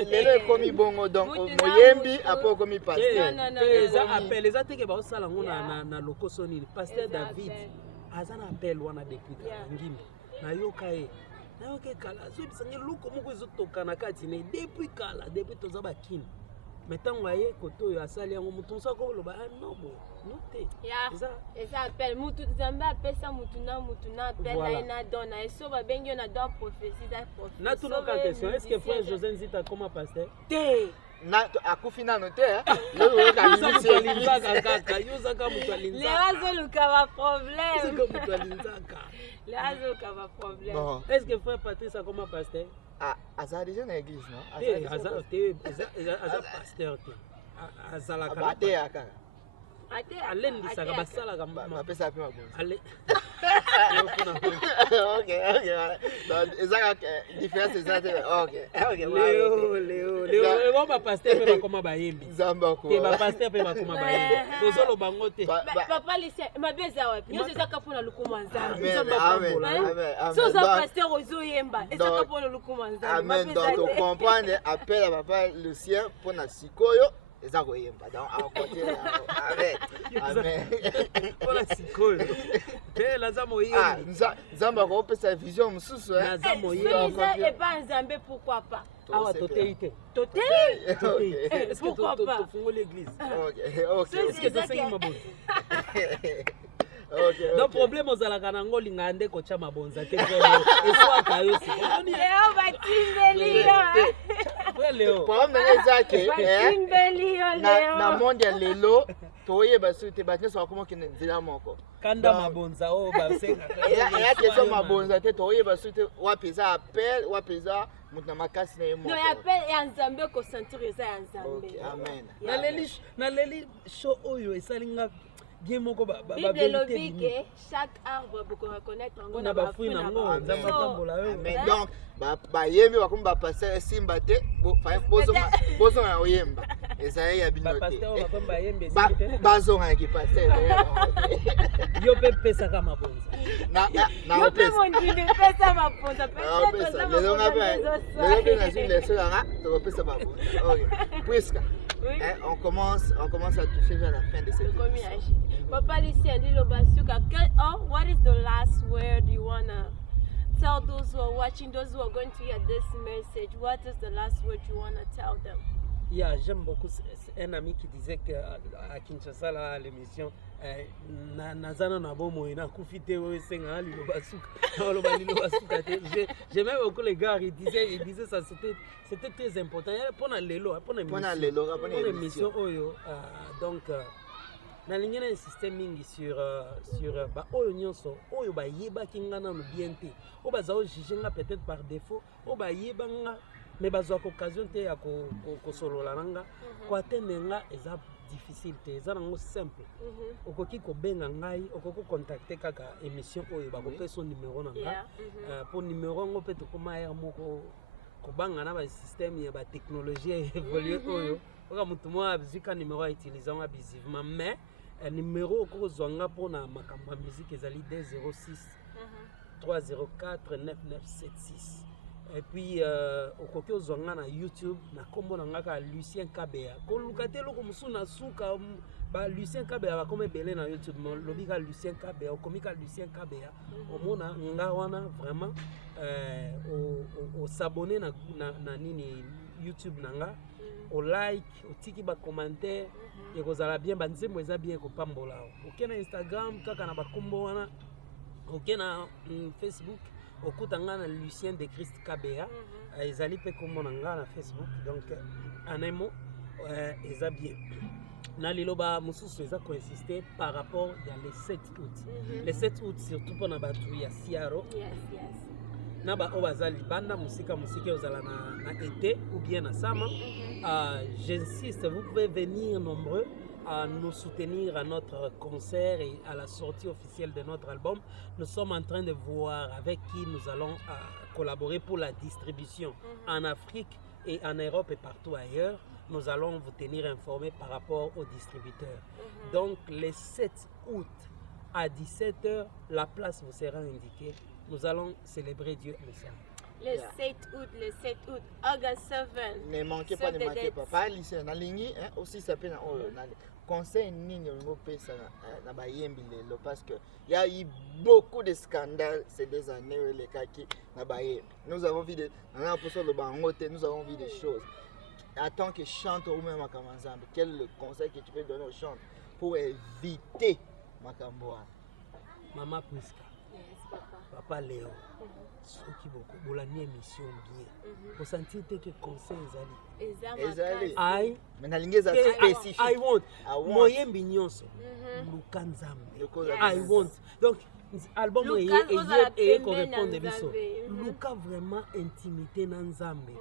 lelo ekomi bongo donc moyembi apo okomi pasteur. eza appel eza teke baosala yango na lokoso nini paster David aza na appel wana depuis ngimbi nayoka ye nayoke kala azobisanga eloko moko ezotoka na kati ne depuis kala depuis toza bakini mais ntango aye kote oyo asali yango moto mosu akoloba non boye no te eza appel mutu nzambe apesa mutu na appel na ye na don na ye so babengi yo na don prophétie za prophétie natunoka question est ce que frère José Nzita akoma pasteur te akufi nano te yozaka moto alinzaka leo azoluka baproblème moto alinzaka leo azoluka baproblème est ce que frère Patrice akoma pasteur aza déjà na église non aza pasteur te azalaka bateyaka alendisaka basalaka bapesa mpe mabonzi ale ezaka différence eza te leo bapaster mpe bakoma bayembi nzambe te bapaster mpe bakoma bayembi tozoloba yango te papa lise mabe eza wapi nyonso ezaka mpona lokuma nzambe so oza paster ozoyemba ezaka mpona lokuma nzambe amen donc tocomprendre appel ya papa lucien mpona sikoyo eza koyemba donc akote amen mpona sikoyo te naza moyembi nzambe akopesa vision mosusu naza moyembi epa nzambe pourquoi pas awa totei te pourquoi pas tofungoli église est-ce que tosengi mabonzi donc problème ozalaka nango lingaka nde kotya mabonza te eswaka yo leo batimbeli yo problème eza ke na monde ya lelo toyeba soki te bato nyonso bakoma okende nzela moko kanda mabonza oyo basengaka eya keso mabonza te toyeba soki te wapi eza appel wapi eza moto na makasi na ye moko appel ya nzambe kosentir eza ya nzambe naleli show oyo esalinga bien moko Bible elobi ke chaque arbre boko reconnaître yango na bafruit nango nzambe atambola yo donc bayembi bakomi bapasteur esimba te bozonga ya oyemba ezali ya bino te bazonga ya kipasteur yo mpe pesaka mabonza yo mpe mondimi pesa mabonza lelo mpe nazwi leso yanga tokopesa mabonza puisque on commence à toucher vers la fin de cette émission. Papa Lucien Dilo Basuka, what is the last word you wanna tell those who are watching, those who are going to hear this message? What is the last word you wanna tell them? Yeah, j'aime beaucoup un ami qui disait qu'à Kinshasa, là, à l'émission, Nazana Nabomo, il a confité au Sénat, j'aimais beaucoup les gars, il disait ça, c'était très important. Pour l'émission, donc, nalingi na insiste mingi sur ba oyo nyonso oyo ba yeba kinga na bien te o baza o juger nga peut-être par défaut o ba yeba nga mais bazwa occasion te ya ko solola nanga ko atteindre nga eza difficile te eza nango simple okoki kobenga ngai okoko contacter kaka émission oyo bakopesa son numéro na nga pour numéro ngo pe tokoma ya moko kobanga na ba système ya ba technologie évoluer oyo oka mutu mo abzika numéro a utiliser nga abusivement mais numéro okozwanga mpona makambo ya musique ezali 206 304 9976 et puis okoki ozwanga na YouTube na kombo na ngaka Lucien Kabea koluka te eloko mosusu na suka ba Lucien Kabea bakoma ebele na YouTube lobika Lucien Kabea okomika Lucien Kabea omona nga wana vraiment osabone na nini YouTube na nga o like otiki ba commentaire ekozala bien banzembo eza bien kopambola oke na Instagram kaka na bakombo wana oke na Facebook okuta nga na Lucien de Christ Kabea ezali pe kombo na nga na Facebook donc en un mot eza bien na liloba mosusu eza koinsister par rapport ya le 7 août le 7 août surtout mpona bato ya Siaro na ba oyo baza libanda musika ozala na été ou bien na sama j'insiste, vous pouvez venir nombreux à nous soutenir à notre concert et à la sortie officielle de notre album. Nous sommes en train de voir avec qui nous allons collaborer pour la distribution en Afrique et en Europe et partout ailleurs. Nous allons vous tenir informés par rapport aux distributeurs. Donc le 7 août à 17h, la place vous sera indiquée. Nous allons célébrer Dieu ensemble. Le 7 août, August 7. Ne manquez pas, ne manquez pas. Pas lycée, na lingi, aussi ça peut na conseil nini on peut ça na bayembi lelo parce que il y a eu beaucoup de scandales ces deux années les kaki na bayembi. Nous avons vu des nous avons vu des choses. En tant que chanteur ou même à Kamanzambe, quel est le conseil que tu peux donner aux chanteurs pour éviter Makamboa? Maman Priska. Yes, papa. Papa Léo. Soki beaucoup bolani émission bien. Pour sentir que conseil Ezali. Ai. Mais na lingeza spécifique. I want. Moyembi nyonso. Luka Nzambe. I want. Donc album et correspondre biso. Luka vraiment intimité na Nzambe.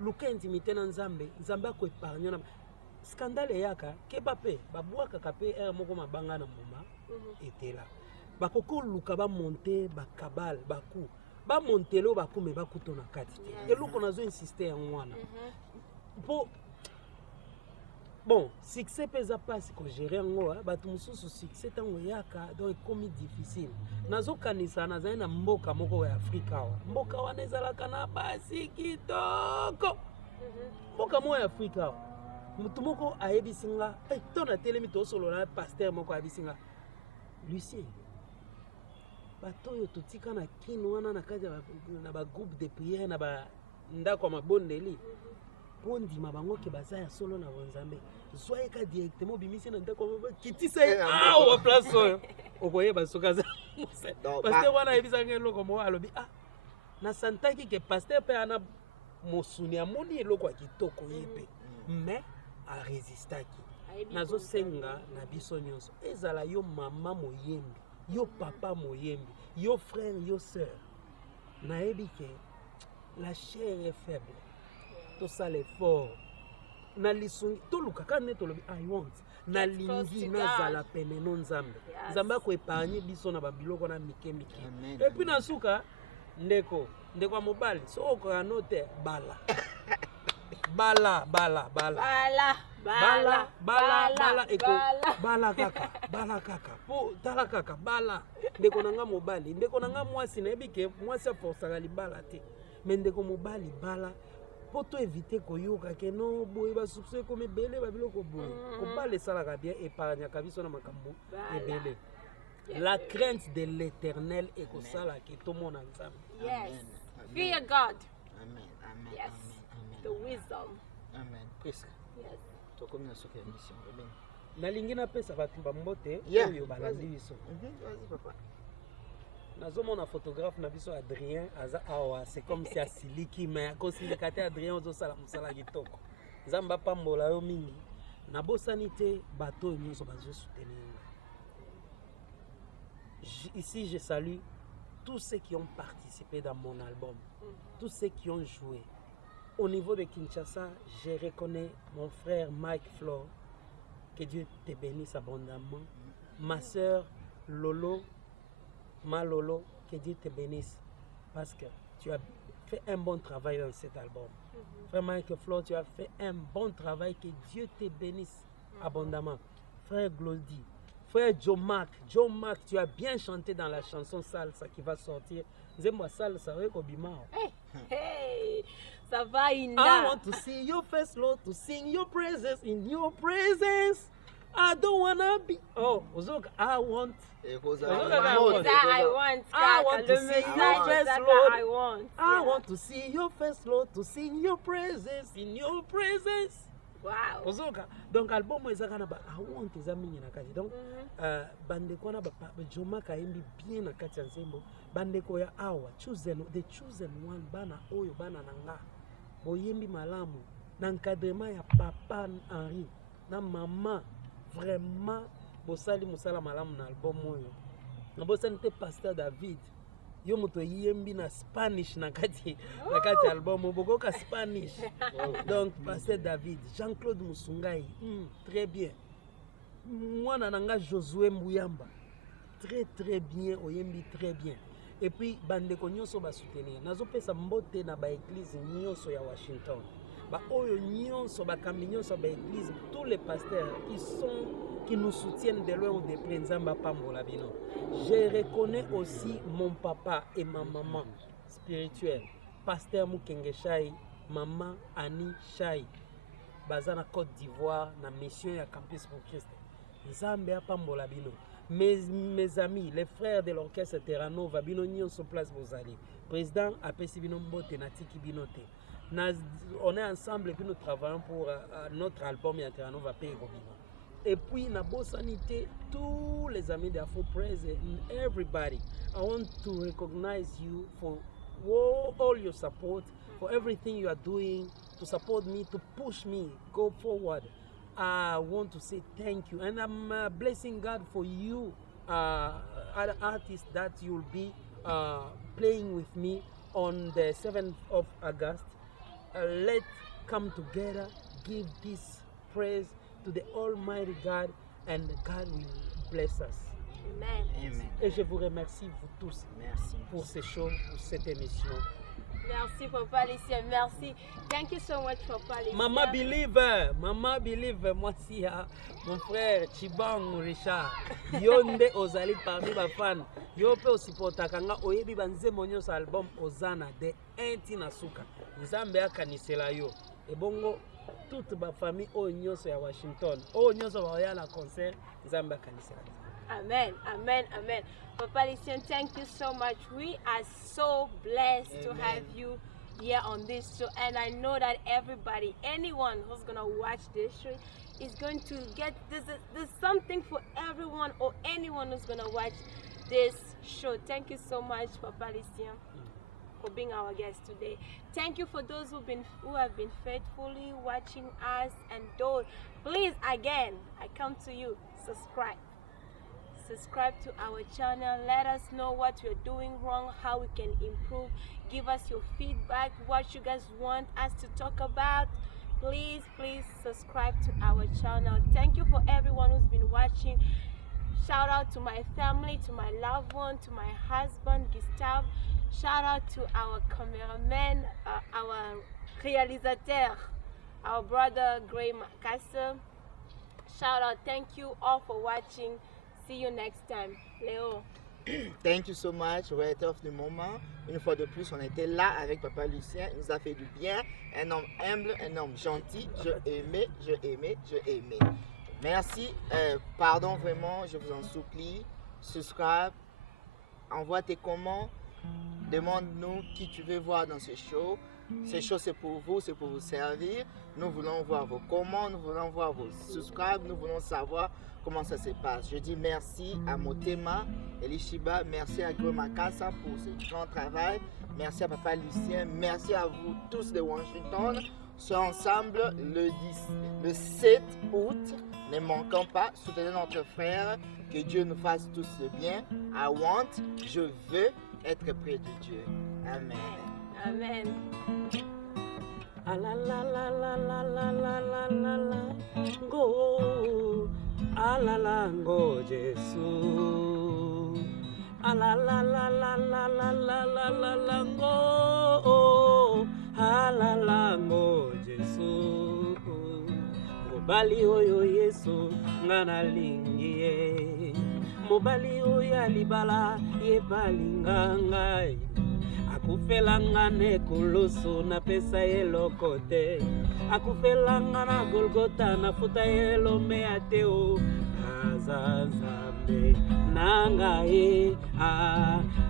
Luka intimité na Nzambe. Nzambe ko épargner na scandale yaka ke bape babwaka kape moko mabanga na moma était là. Bakoko luka ba monter ba kabal baku. Ba montelo baku me bakuto na kati te. Et luko nazo insister en wana. Bon, succès pesa pas ko gérer ngo batu mususu succès tango yaka donc comme difficile. Nazo kanisa na zaina mboka moko ya Afrika wa. Mboka wana ezalaka na basi kitoko. Mboka mo ya Afrika wa. Mutu moko ayebisinga, tona telemi to solo na pasteur moko ayebisinga. Lucien. Bato yo totika na kino wana na kati na ba groupe de prière na ba ndako mabondeli. Pondi mabango ke baza ya solo na Nzambe. Soyez ka directement bimisi na ndako kitisa wa place oyo. Okoye basoka za. Pasteur wana yebisa ngelo komo alobi na santaki ke pasteur pe ana mosuni amoni eloko kitoko yebe. Mais a résistaki. Nazo senga na biso nyonso. Ezala yo mama moyembi, yo papa moyembi, yo frère, yo sœur. Nayebi ke la chair est faible. To ça l'effort. Na lisungi to lukaka ne to lobi I want. Na lingi na zala pene non Nzambe. Nzambe ko épargner biso na babiloko na mike. Et puis na suka ndeko mobali so ko anote bala. Bala kaka po tala kaka bala ndeko nanga mobali ndeko nanga mwasi na ebike mwasi aforçaka libala te mais ndeko mobali bala po to éviter koyoka ke no boye ba soupçon comme belé ba biloko boye ko bala salaka bien épargne ka biso na makambo ebele. La crainte de l'Éternel est ko sala ke to mona Nzambe. Yes. Fear God. Amen. Yes. The wisdom. Amen. Priska. Yes. To comme na soka émission. Amen. Na lingina pesa batu bambote oyo balandi biso. Vas-y papa. Nazomona photographe na biso Adrien aza awa c'est comme si asiliki mais kosilika te Adrien ozo sala musala kitoko. Nzamba pambola yo mingi. Na bosani te bato nyonso bazo soutenir. Ici je salue tous ceux qui ont participé dans mon album. Tous ceux qui ont joué. Au niveau de Kinshasa, je reconnais mon frère Mike Flore. Que Dieu te bénisse abondamment. Ma soeur Lolo, que Dieu te bénisse. Parce que tu as fait un bon travail dans cet album. Frère Mike Flore, tu as fait un bon travail. Que Dieu te bénisse abondamment. Frère Glody, frère Joe Mark, tu as bien chanté dans la chanson Salsa qui va sortir. Zemo Salsa, Hey, ça va Ina. I want to see your face, Lord, to sing your praises in your presence. I don't wanna be. Oh, Ozoka, I want. I want to see your face, Lord. I Yeah. want to see your face, Lord, to sing your praises in your presence. Wow. Ozoka. Donc album ezaka na ba I want ezamini na kati. Donc bandeko na ba Joma kaimbi bien na kati ya nzembo. Bandeko ya awa the chosen one bana oyo bana nanga. Boyembi malamu na encadrement ya papa Henri na mama vraiment bosali musala malamu na album oyo. Na bosani te Pasteur David. Yo moto yembi na Spanish na kati album bokoka Spanish. Donc Pasteur David, Jean-Claude Musungai, très bien. Mwana nanga Josué Mbuyamba, très bien, oyembi très bien. Et puis bandeko nyonso ba soutenir. Nazo pesa mbote na ba église nyonso ya Washington. Ba oyo nyonso ba kambi nyonso ba église, tous les pasteurs qui nous soutiennent de loin ou de près Nzamba pambola bino. Je reconnais aussi mon papa et ma maman spirituelle. Pasteur Mukenge Shai, Maman Annie Shai, baza na Côte d'Ivoire, na mission ya Campus pour Christ. Nzambe apambola bino. Mes amis, les frères de l'orchestre Terranova, bino nyonso place bozali. Président apesi bino mbote na tiki bino te. On est ensemble et puis nous travaillons pour notre album ya Terranova Pays Robino. Et puis na Bosanité, tous les amis de Afro Praise and everybody, I want to recognize you for all your support, for everything you are doing to support me, to push me, go forward. I want to say thank you, and I'm blessing God for you, other artists that you'll be playing with me on the 7th of August. Let's come together, give this praise to the Almighty God, and God will bless us. Amen. Amen. Et je vous remercie, vous tous, Merci. pour ces shows, pour cette émission. Merci, Papa Lucien. Merci. Thank you so much, Papa Lucien. Mama believe, moi si mon frère Chibang Richard, Yonde Ozali parmi ma fan, yo pe osipota kanga oyebi banze monyo sa album Ozana de enti na suka. Nzambe akanisela yo. Et bongo toute ma famille o nyonso ya Washington, o nyonso ba ya na concert, Nzambe akanisela. Amen, amen, amen. Papa Lucien, thank you so much. We are so blessed to have you here on this show. And I know that everybody, anyone who's going to watch this show is going to get, there's something for everyone or anyone who's going to watch this show. Thank you so much, Papa Lucien, for being our guest today. Thank you for those who have been faithfully watching us. And those, please, again, I come to you, subscribe to our channel. Let us know what we're doing wrong, how we can improve. Give us your feedback, what you guys want us to talk about. Please subscribe to our channel. Thank you for everyone who's been watching. Shout out to my family, to my loved one, to my husband Gustave. Shout out to our cameraman, our réalisateur, our brother Gray Macassa. Shout out, thank you all for watching. See you next time. Léo. Thank you so much, Writer of the Moment. Une fois de plus, on était là avec Papa Lucien. Il nous a fait du bien. Un homme humble, un homme gentil. Je aimais. Merci. Pardon vraiment, je vous en supplie. Subscribe. Envoie tes comments. Demande-nous qui tu veux voir dans ce show. Ce show, c'est pour vous servir. Nous voulons voir vos comments, nous voulons voir vos subscribes, nous voulons savoir comment ça se passe. Je dis merci à Motema, Elishiba, merci à Gro Makassa pour ce grand travail. Merci à Papa Lucien, merci à vous tous de Washington. Soyons ensemble le 7 août. Ne manquons pas, soutenez notre frère, que Dieu nous fasse tous le bien. Je veux être près de Dieu. Amen. Amen. Ah la la la la la la la la la la go. Ah la la go Jésus. Ah la la la la la la la la la la go. Ah la la go Jésus. Mobali oyo Yesu ngana lingie. Mobali oyo alibala ye balinga ngai. Akufelanga ne koloso na pesa eloko te. Akufelanga na Golgota na futa elome ateo. Azazambe nanga e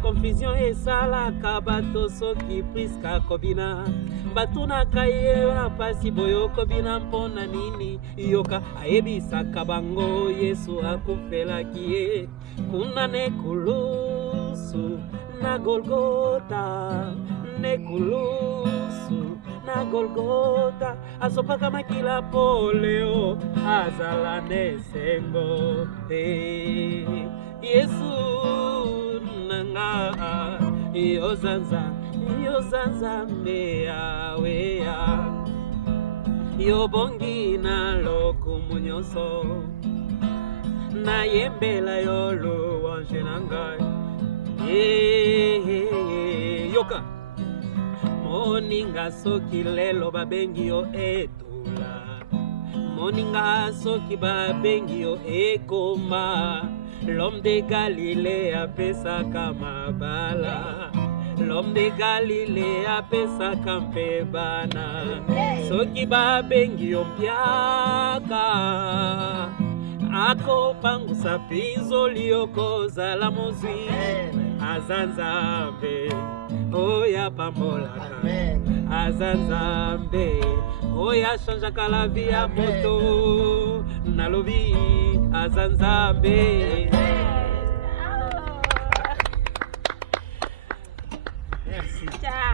confusion esalaka bato soki priska kobina. Batunaka ye na pasi boyo kobina mpona nini. Yoka ayebisaka bango Yesu akufelaki ye. Kuna ne koloso na Golgota, nekulusu na Golgota, asopaka makila poleo, azala nesengo, Yesu nanga, yozanza mea wea, yobongi na loku munyoso, na yembela yolo wanje nangai. Yoka moninga soki lelo babengi yo etula, moninga soki babengi yo ekoma, l'homme de Galilée apesaka mabala, l'homme de Galilée apesaka mpe bana soki babengi yo mpiaka akopangusa pinzoli okozala mozwi aza Nzambe oyo apambolaka aza Nzambe oyo achangeaka la vie ya moto nalobi aza Nzambe